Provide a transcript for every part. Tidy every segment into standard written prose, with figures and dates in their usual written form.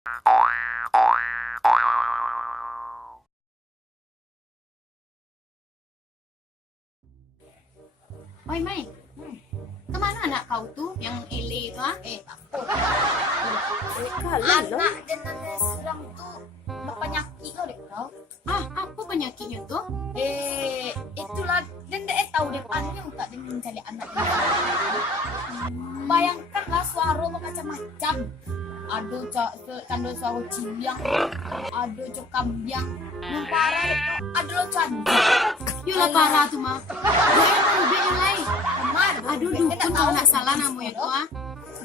Oi, Mai. Kemana anak kau tuh yang ele itu, ah? Anak dan nenek sedang tuh penyakit lo deh kau. Ah, apa penyakitnya tuh? Itulah dan dia tahu deh panjang tak dengan mencari anak dia. Bayangkanlah suara macam-macam. Ada candol suara ciliang, ada kambiang, yang parah itu ada lo candi. Yulah parah tuh, mah. Gue yang lebih yang lain. Kemana? Aduh, dukun kalau nggak salah namanya tuh, ah.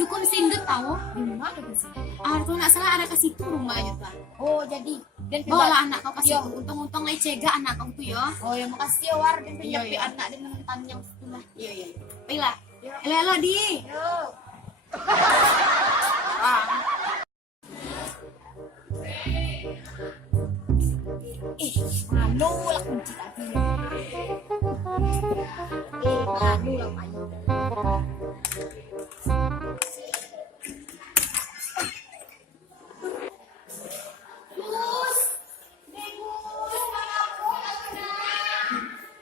Dukun Sindut tahu? Di mana di sini? Ah, kalau nggak salah ada ke situ rumahnya tuh. Oh jadi dan Bawalah anak kau kasih Iya. untung-untung lagi cegah anak kau tuh ya. Oh ya makasih ya war dan Iya, penyapi iya. anak dengan panjang setelah. Iya, iya. Baiklah. Elo di. Yo. Manu lah kunci tadi. Manu lah payu. Gus, Gus, mana aku nak?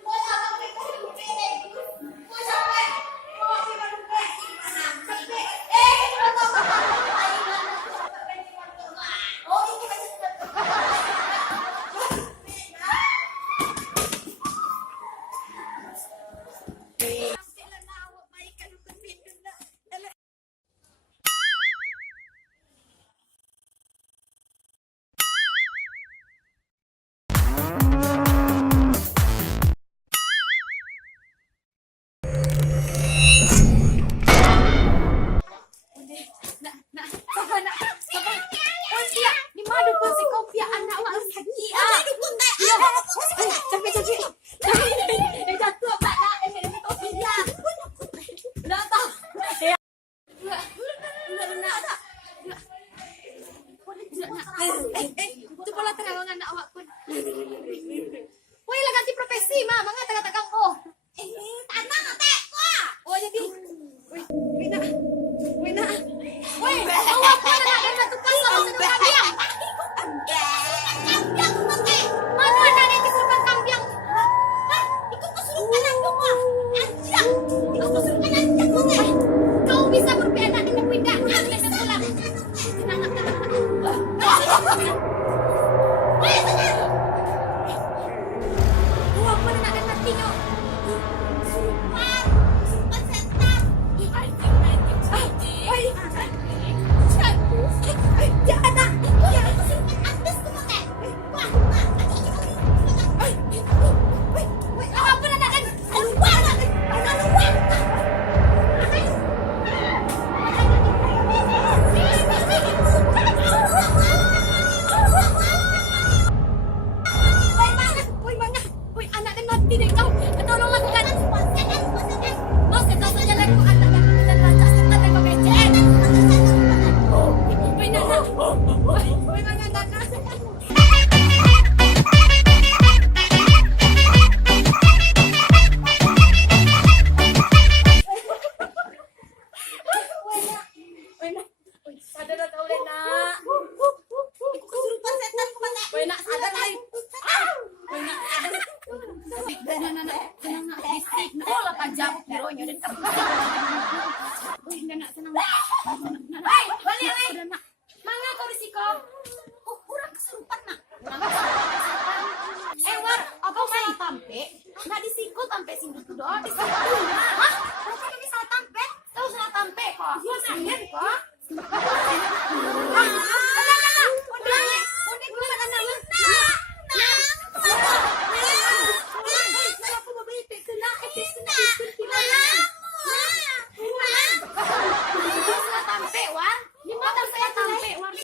Gus, apa kita hidup Gus? Gus, sampai mau kita hidup gimana? Sampai kita tahu oh ini masih Itu pola terawangan anak awak pun. Woi, lah ganti profesi, mah. Mangga tengah kang oh. tanah teh wah. Oh, jadi. Woi, nak. Woi, nak. Woi, awak pun anak dan satu pas sama sedang kambiang. Mana anak yang kesurupan kambiang? Hah? Itu kesurupan aku mah. Anjang. Itu kesurupan anjang mah. Kau bisa berpihak anak dengan pindah. Bisa pulang. Tenang, tenang. Awak pun anak dan matinya. Nggak disikut sampai sini tuh doang. Hah? Berarti kami salah tampe? Tahu salah tampe kok. Iya, nah, kok.